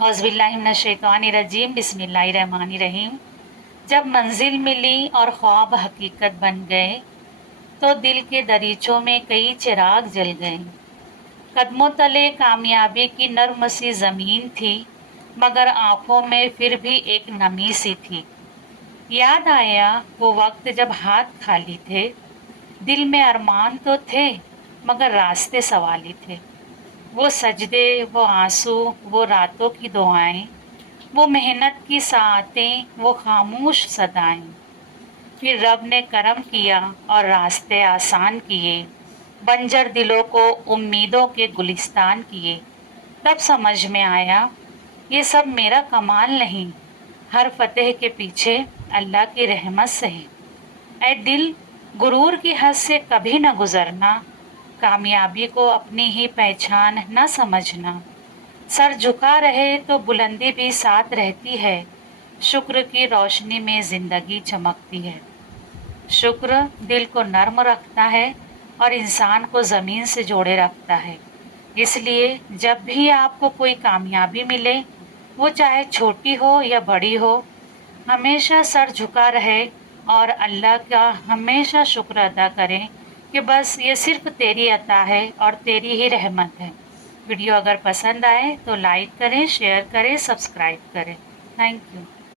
औज़ुबिल्लाहिमिनश्शैतानिर्रजीम बिस्मिल्लाहिर्रहमानिर्रहीम। जब मंजिल मिली और ख्वाब हकीकत बन गए तो दिल के दरीचों में कई चिराग जल गए। कदमों तले कामयाबी की नर्म सी ज़मीन थी, मगर आंखों में फिर भी एक नमी सी थी। याद आया वो वक्त जब हाथ खाली थे, दिल में अरमान तो थे मगर रास्ते सवाली थे। वो सजदे, वो आंसू, वो रातों की दुआएं, वो मेहनत की साआतें, वो खामोश सदाएं। फिर रब ने करम किया और रास्ते आसान किए, बंजर दिलों को उम्मीदों के गुलिस्तान किए। तब समझ में आया ये सब मेरा कमाल नहीं, हर फतेह के पीछे अल्लाह की रहमत से है। ऐ दिल, गुरूर की हद से कभी न गुजरना, कामयाबी को अपनी ही पहचान न समझना। सर झुका रहे तो बुलंदी भी साथ रहती है, शुक्र की रोशनी में जिंदगी चमकती है। शुक्र दिल को नर्म रखता है और इंसान को ज़मीन से जोड़े रखता है। इसलिए जब भी आपको कोई कामयाबी मिले, वो चाहे छोटी हो या बड़ी हो, हमेशा सर झुका रहे और अल्लाह का हमेशा शुक्र अदा करें कि बस ये सिर्फ तेरी अता है और तेरी ही रहमत है। वीडियो अगर पसंद आए तो लाइक करें, शेयर करें, सब्सक्राइब करें। Thank you.